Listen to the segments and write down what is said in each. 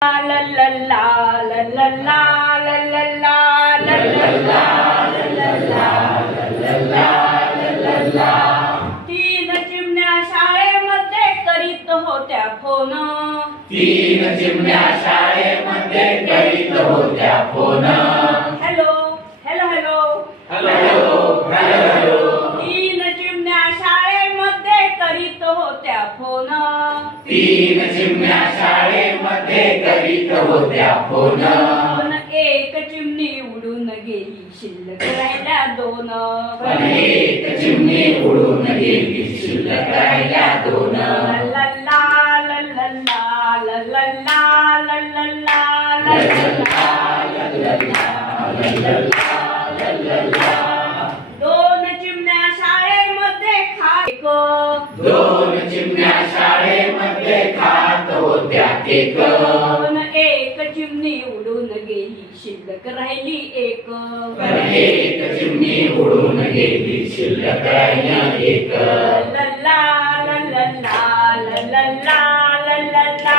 La la la la la la la la la la la la. तीन चिमण्या शाळेमध्ये करीत होत्या फोन. तीन चिमण्या शाळेमध्ये करीत होत्या phone. Hello hello hello hello hello hello. तीन चिमण्या शाळेमध्ये करीत होत्या फोन. तीन चिमण्या शाळेमध्ये करीत होत्या फोन. पण एक चिमणी उडून गेली, शिल्लक राहिल्या दोन. पण एक चिमणी उडून गेली, शिल्लक राहिल्या दोन. ला ला ला ला ला ला ला ला ला ला ला. दोन चिमण्या शाळेमध्ये खात. दोन चिमण्या शाळेमध्ये खात होत्या केक. पण एक चिमणी उडून गेली, शिल्लक राहिली एक. पण एक चिमणी उडून गेली, शिल्लक राहिली एक. ला ला ला ला ला ला ला ला ला ला.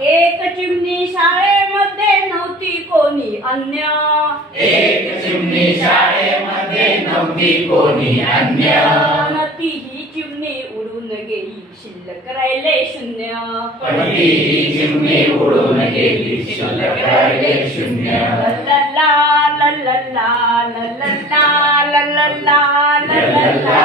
एक चिमणी शाळेमध्ये नव्हती कोणी अन्य. एक चिमणी शाळेमध्ये नव्हती कोणी अन्य. पण तीही चिमणी उडून गेली, शिल्लक राहिले शून्य. पण ती चिमणी उडून गेली, शिल्लक राहिले शून्य. ला ला ला ला ला ला ला ला ला ला ला ला ला.